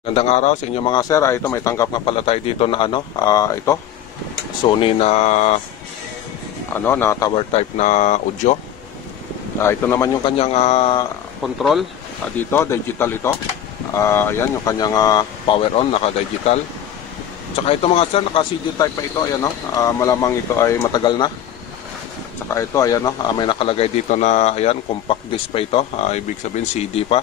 Gandang araw sa inyo mga sir. Ito may tanggap nga pala tayo dito na ito Sony na na tower type na audio. Ito naman yung kanyang control dito, digital ito. Ayan yung kanyang power on, naka-digital. Tsaka ito mga sir, naka-CD type pa ito. Ayan malamang ito ay matagal na. Tsaka ito ayan may nakalagay dito na ayan, compact disc pa ito. Ibig sabihin CD pa.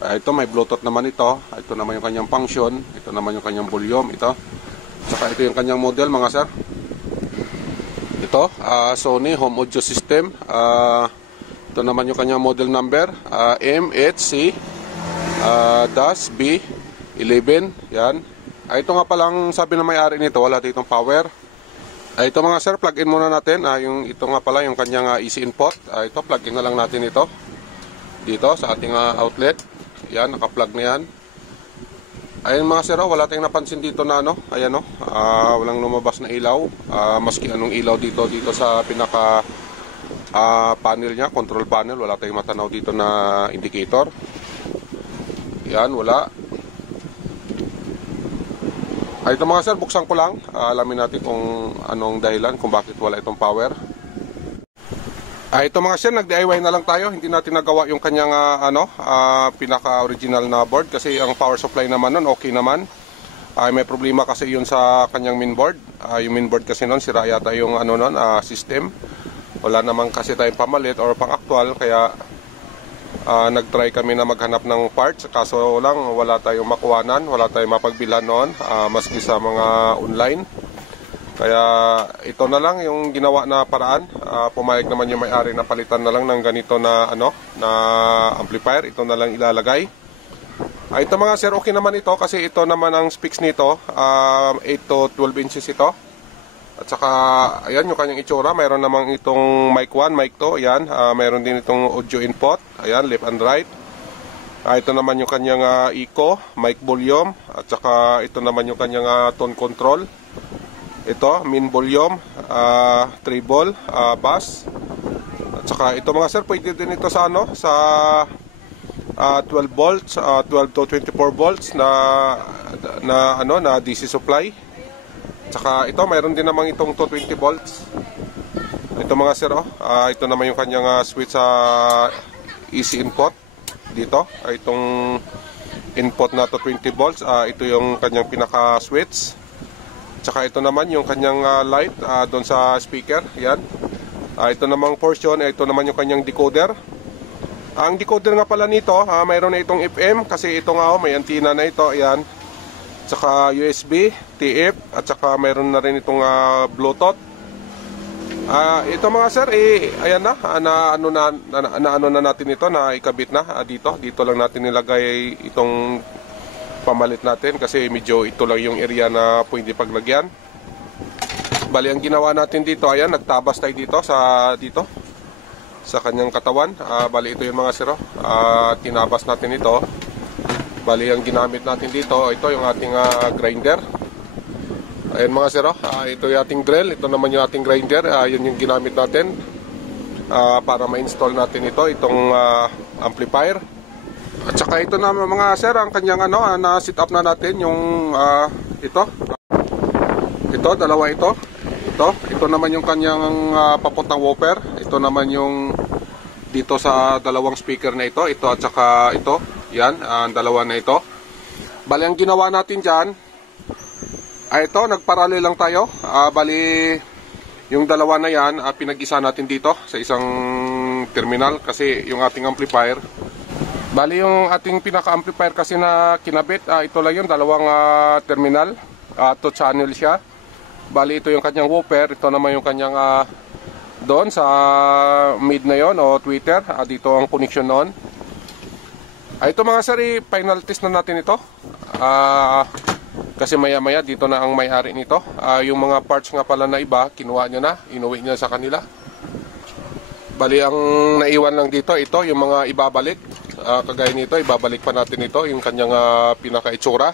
Ito may Bluetooth naman ito. Ito naman yung kanyang function. Ito naman yung kanyang volume. Ito. Saka ito yung kanyang model mga sir. Ito Sony Home Audio System. Ito naman yung kanyang model number. MHC-B11. Yan. Ito nga palang sabi na may-ari nito. Wala ditong power. Ito mga sir, plug in muna natin. Ito nga pala yung kanyang easy input. Ito, plug in na lang natin ito. Dito sa ating outlet. Yan, naka-plug na yan. Ayan mga sir, wala tayong napansin dito na ayan walang lumabas na ilaw. Maski anong ilaw dito sa pinaka panel niya, control panel, wala tayong matanaw dito na indicator. Yan, wala. Ito mga sir, buksan ko lang. Alamin natin kung anong dahilan, kung bakit wala itong power. Ito mga sir, nag-DIY na lang tayo. Hindi natin nagawa yung kanyang pinaka-original na board kasi ang power supply naman nun okay naman. May problema kasi yun sa kanyang mainboard. Yung mainboard kasi nun sira yata yung system. Wala naman kasi tayong pamalit or pang-actual kaya nag-try kami na maghanap ng parts. Kaso lang wala tayong makuhanan, wala tayong mapagbilhan noon maski sa mga online. Kaya ito na lang yung ginawa na paraan. Pumayag naman yung may-ari na palitan na lang ng ganito na na amplifier. Ito na lang ilalagay. Ito mga sir, okay naman ito kasi ito naman ang specs nito. 8 to 12 inches ito. At saka ayan yung kanyang itsura. Mayroon namang itong mic 1, mic 2. Ayan, mayroon din itong audio input. Ayan, left and right. Ito naman yung kanyang echo, mic volume. At saka ito naman yung kanyang tone control. Ito, main volume, treble, bass. At saka ito mga sir, pwede din ito sa sa 12 volts, 12 to 24 volts na DC supply. At saka ito, mayroon din naman itong 220 volts. Ito mga sir, ito naman yung kanyang switch sa easy input dito. Itong input na 220 volts, ito yung kanyang pinaka switch. Tsaka ito naman yung kanyang light doon sa speaker. Yan. Ito namang portion, ito naman yung kanyang decoder. Ang decoder nga pala nito, mayroon na itong FM kasi ito nga may antenna na ito. Ayan. Tsaka USB, TF at saka mayroon na rin itong Bluetooth. Ito mga sir, ayan na na natin ito, na ikabit na dito. Dito lang natin nilagay itong pamalit natin kasi medyo ito lang yung area na pwede paglagyan. Bali ang ginawa natin dito, ayan, nagtabas tayo dito sa kanyang katawan. Bali ito yung mga sir, tinabas natin ito. Bali ang ginamit natin dito, ito yung ating grinder. Ayan mga sir, ito yung ating drill, ito naman yung ating grinder. Yun yung ginamit natin para ma-install natin itong amplifier. At saka ito na mga sir, ang kanyang na-set up na natin yung ito, dalawa ito. Ito naman yung kanyang papuntang woofer. Ito naman yung dito sa dalawang speaker na ito at saka ito. Yan, ang dalawa na ito. Bali ang ginawa natin diyan ay ito, nagparallel lang tayo. Bali yung dalawa na yan, pinag-isa natin dito sa isang terminal kasi yung ating amplifier. Bali yung ating pinaka-amplifier kasi na kinabit, ito lang yung dalawang terminal, 2 channel siya. Bali ito yung kanyang woofer, ito naman yung kanyang doon sa mid na yon o tweeter, dito ang connection noon. Ito mga sir, final test na natin ito. Kasi maya maya dito na ang may-ari nito. Yung mga parts nga pala na iba, kinuha niya na, inuwi niya sa kanila. Bali ang naiwan lang dito, ito yung mga ibabalik. Kagaya nito, ibabalik pa natin ito yung kanyang pinaka-itsura.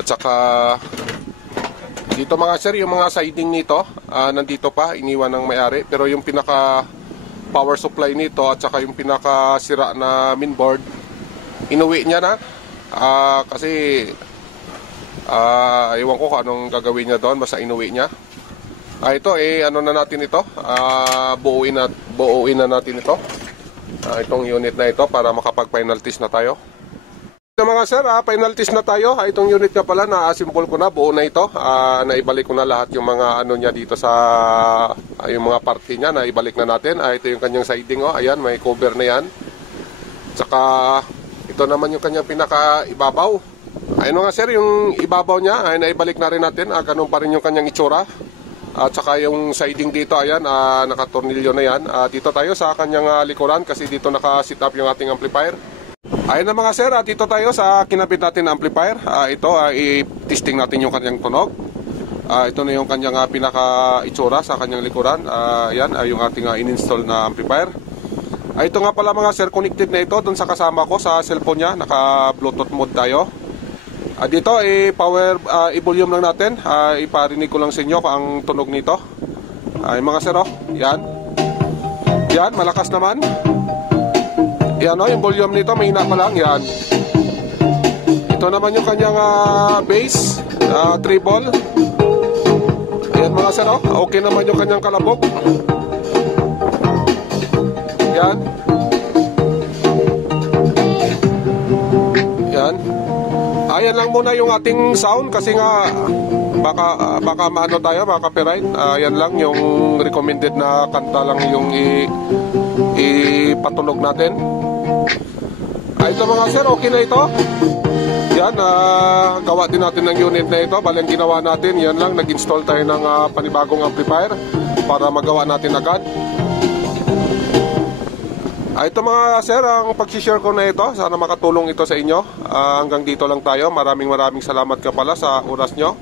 At saka dito mga sir, yung mga siding nito nandito pa, iniwan ng may-ari. Pero yung pinaka power supply nito at saka yung pinaka sira na mainboard, inuwi niya na. Kasi ewan ko kung anong gagawin niya doon, basta inuwi niya. Ito ano na natin ito, buuin na natin ito, itong unit na ito para makapag final test na tayo. So, mga sir, final test na tayo. Itong unit nga pala na-assemble ko na, buo na ito. Naibalik ko na lahat yung mga ano niya dito sa yung mga parte niya, naibalik na natin. Ito yung kanyang siding, ayan, may cover na yan. Tsaka ito naman yung kanyang pinaka-ibabaw. Ayun nga sir, yung ibabaw niya ay naibalik na rin natin. Ganun pa rin yung kanyang itsura. At saka yung siding dito, ayan, nakatornilyo na yan. Dito tayo sa kanyang likuran kasi dito naka-sit up yung ating amplifier. Ayun na mga sir, dito tayo sa kinabit natin na amplifier. Ito, i-testing natin yung kanyang tunog. Ito na yung kanyang pinaka-itsura sa kanyang likuran. Ayan, yung ating in-install na amplifier. Ito nga pala mga sir, connected na ito dun sa kasama ko sa cellphone niya. Naka-Bluetooth mode tayo. Dito, power, i-volume lang natin. Iparinig ko lang sa inyo ang tunog nito. Mga sir, yan. Yan, malakas naman. Yan, yung volume nito, mahina pa lang. Yan. Ito naman yung kanyang bass, treble. Yan mga sir, okay naman yung kanyang kalabog. Yan. Yan. Ayan lang muna yung ating sound kasi nga baka maano tayo, baka copyright. Ayan lang yung recommended na kanta lang yung ipatunog natin. Ito mga sir, okay na ito. Yan, gawa din natin ng unit na ito. Bali ang ginawa natin, yan lang, nag-install tayo ng panibagong amplifier para magawa natin agad. Ito mga sir, ang pag-share ko na ito, sana makatulong ito sa inyo. Hanggang dito lang tayo. Maraming salamat ka pala sa oras nyo,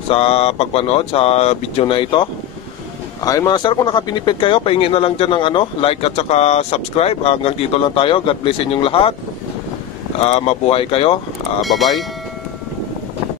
sa pagpanood sa video na ito. Ay mga sir, kung nakapinipit kayo, pahingi na lang dyan ng like at saka subscribe. Hanggang dito lang tayo. God bless inyong lahat. Mabuhay kayo. Bye bye.